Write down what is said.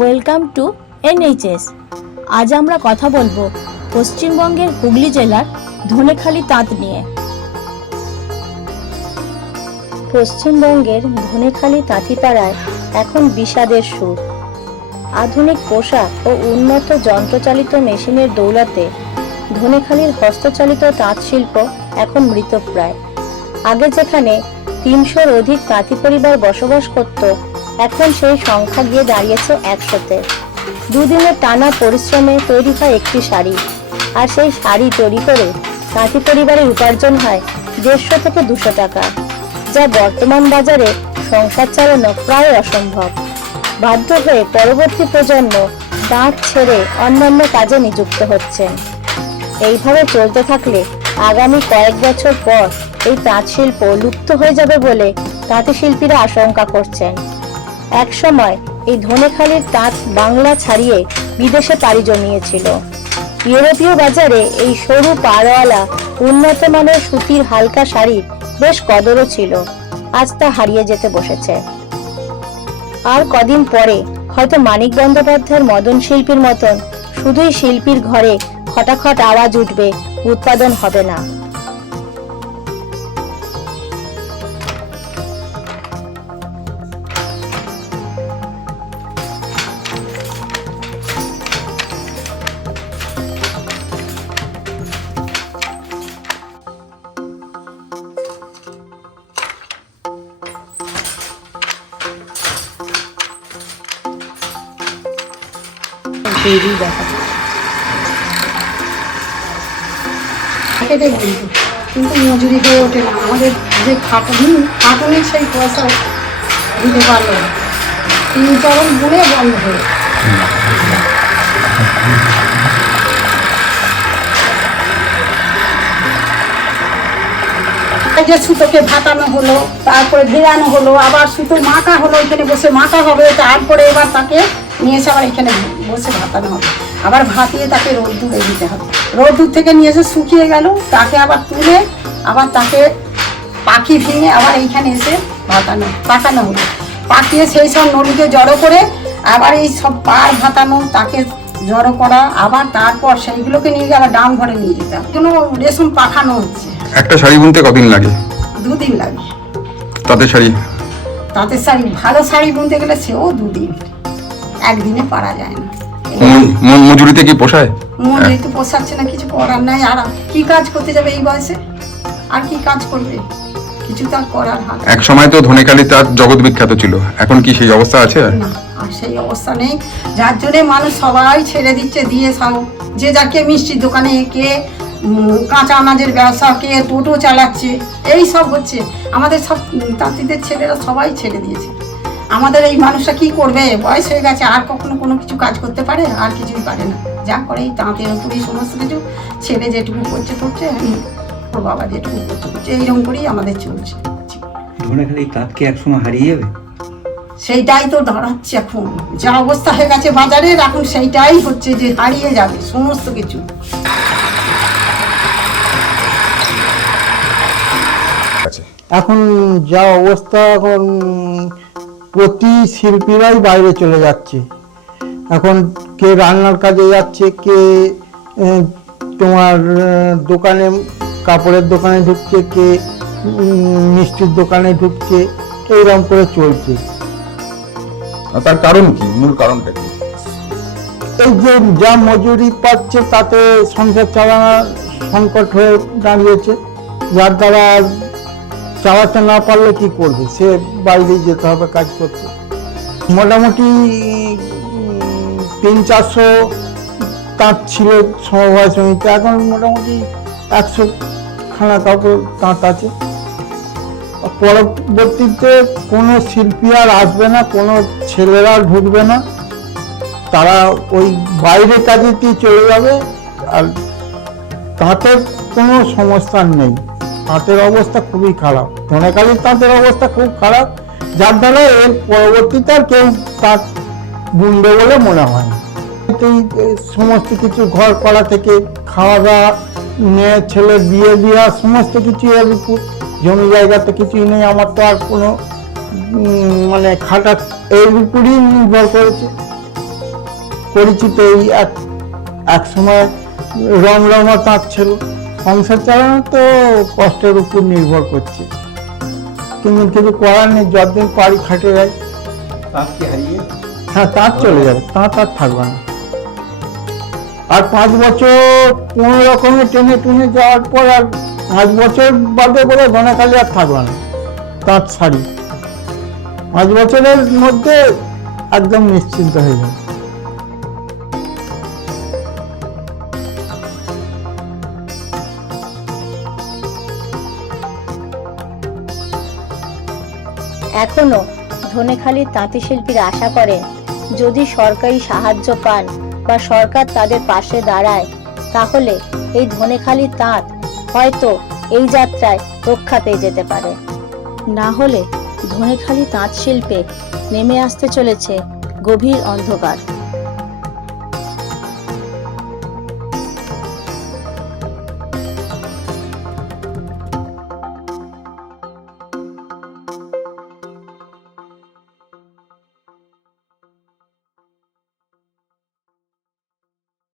Welcome to NHS. আজ আমরা কথা বলব পশ্চিমবঙ্গের হুগলি জেলার ধনেখালি তাঁত নিয়ে। পশ্চিমবঙ্গের ধনেখালি তাঁতিপাড়ায় এখন বিষাদের সুর। আধুনিক পোশাক ও উন্নত যন্ত্রচালিত মেশিনের দৌলতে ধনেখালির হস্তচালিত তাঁত শিল্প এখন মৃতপ্রায়। আগে যেখানে তিনশোর অধিক তাঁতি পরিবার বসবাস করত এখন সেই সংখ্যা গিয়ে দাঁড়িয়েছে একশোতে। দুদিনের টানা পরিশ্রমে তৈরি হয় একটি শাড়ি। আর সেই শাড়ি তৈরি করে তাঁতি পরিবারের উপার্জন হয় দেড়শো থেকে দুশো টাকা, যা বর্তমান বাজারে সংসার চালানো প্রায় অসম্ভব। বাধ্য হয়ে পরবর্তী প্রজন্ম তাঁত ছেড়ে অন্যান্য কাজে নিযুক্ত হচ্ছেন এইভাবে চলতে থাকলে আগামী কয়েক বছর পর এই তাঁত শিল্প লুপ্ত হয়ে যাবে বলে তাঁতি শিল্পীরা আশঙ্কা করছেন। একসময় এই ধনেখালির তাঁত বাংলা ছাড়িয়ে বিদেশে পাড়ি জমিয়েছিল। ইউরোপীয় বাজারে এই সরু পাড়ওয়ালা উন্নত মানের সুতির হালকা শাড়ির বেশ কদরও ছিল। আজ তা হারিয়ে যেতে বসেছে। আর কদিন পরে হয়তো মানিক বন্দ্যোপাধ্যায়ের মদন শিল্পীর মতন শুধুই শিল্পীর ঘরে খটাখট আওয়াজ উঠবে, উৎপাদন হবে না। কেটে কিন্তু কিন্তু মজুরি হয়ে ওঠে না। আমাদের যে খাটনি খাটনি সেই পয়সা দিতে পারল তিন চরণ গুণে বন্ধ হয়ে এই যে সুতোকে ভাতানো হলো, তারপরে ভেড়ানো হলো, আবার সুতো মাখা হলো, এখানে বসে মাখা হবে, তারপরে এবার তাকে নিয়ে এসে আবার এখানে বসে ভাতানো হবে। আবার ভাতিয়ে তাকে রোদ্দুরে দিতে হবে। রোদ্দুর থেকে নিয়ে এসে শুকিয়ে গেল, তাকে আবার তুলে আবার তাকে পাখি ভেঙে আবার এইখানে এসে ভাতানো পাকানো হলো। পাকিয়ে সেই সব নলিকে জড়ো করে আবার এই সব পার ভাতানো তাকে জড়ো করা, আবার তারপর সেইগুলোকে নিয়ে গিয়ে আবার ডাউন ঘরে নিয়ে যেতে হবে। কোনো রেশম পাখানো হচ্ছে। একটা শাড়ি বুনতে কদিন লাগে? দুদিন লাগে। তাঁতের শাড়ি? তাঁতের শাড়ি ভালো শাড়ি বুনতে গেলে সেও দুদিন। একদিনে পারা যায় না। মজুরিতে কি পোষায়? মন একটু পোষাচ্ছে না কিছু করার নাই। আর কি কাজ করতে যাবে এই বয়সে? আর কি কাজ করবে? কিছু তার করার হাত এক সময় তো ধনেখালি তাঁত জগৎ বিখ্যাত ছিল। এখন কি সেই অবস্থা আছে? না আর সেই অবস্থা নেই। যার জন্যে মানুষ সবাই ছেড়ে দিচ্ছে দিয়ে সব যে যাকে মিষ্টির দোকানে কে কাঁচা আনাজের ব্যবসা কে টোটো চালাচ্ছে এই সব হচ্ছে। আমাদের সব তাঁতিদের ছেলেরা সবাই ছেড়ে দিয়েছে। আমাদের এই মানুষটা কি করবে? বয়স হয়ে গেছে আর কখনো কোনো কিছু কাজ করতে পারে? আর কিছুই পারে না। যা করে এই তাঁতের উপরই সমস্ত কিছু ছেলে যেটুকু করছে করছে ওর বাবা যেটুকু করছে করছে এইরকম করেই আমাদের চলছে। ধনেখালি তাঁত কি একসময় হারিয়ে যাবে। সেইটাই তো দাঁড়াচ্ছে এখন। যা অবস্থা হয়ে গেছে বাজারের এখন সেইটাই হচ্ছে যে হারিয়ে যাবে সমস্ত কিছু। এখন যা অবস্থা এখন প্রতি শিল্পীরাই বাইরে চলে যাচ্ছে। এখন কে রান্নার কাজে যাচ্ছে কে তোমার দোকানে কাপড়ের দোকানে ঢুকছে কে মিষ্টির দোকানে ঢুকছে এইরকম করে চলছে। তার কারণ কি? মূল কারণটা কি? এই যে যা মজুরি পাচ্ছে তাতে সংসার চালানো সংকট হয়ে দাঁড়িয়েছে। যার দ্বারা চালাতে না পারলে কি করবে? সে বাইরে যেতে হবে, কাজ করতে। মোটামুটি তিন চারশো তাঁত ছিল সমবায় সমিতি এখন মোটামুটি একশো খানা কাপড় তাঁত আছে। পরবর্তীতে কোনো শিল্পী আর আসবে না, কোনো ছেলেরা ঢুকবে না। তারা ওই বাইরে কাজেতেই চলে যাবে, আর তাঁতের কোনো সংস্থান নেই। তাঁতের অবস্থা খুবই খারাপ। ধনেকালীর তাঁতের অবস্থা খুব খারাপ। যার দ্বারা এর পরবর্তীতে আর কেউ তাঁত বুনবে বলে মনে হয় না। সমস্ত কিছু ঘর করা থেকে খাওয়া দাওয়া মেয়ে, ছেলে, বিয়ে দেওয়া সমস্ত কিছু উপর জমি জায়গাতে কিছুই নেই। আমার তো আর কোনো মানে খাটা এর উপরই নির্ভর করেছে। পরিচিত এই এক এক সময় রমরমা তাঁত ছিল। সংসার চালানো তো কষ্টের উপর নির্ভর করছে। কিন্তু কিছু করার নেই যতদিন পারি খাটে যায়। হারিয়ে? হ্যাঁ তাঁত চলে যাবে তাঁত আর থাকবে না। আর পাঁচ বছর কোনো রকমে টেনে টুনে যাওয়ার পর আর পাঁচ বছর বাদে বলে গণাকালী আর থাকবে না তাঁত শাড়ি। পাঁচ বছরের মধ্যে একদম নিশ্চিন্ত হয়ে যাবে। এখনও ধনেখালির তাঁতি শিল্পীরা আশা করেন, যদি সরকারি সাহায্য পান বা সরকার তাদের পাশে দাঁড়ায়, তাহলে এই ধনেখালি তাঁত হয়তো এই যাত্রায় রক্ষা পেয়ে যেতে পারে। না হলে ধনেখালি তাঁত শিল্পে নেমে আসতে চলেছে গভীর অন্ধকার।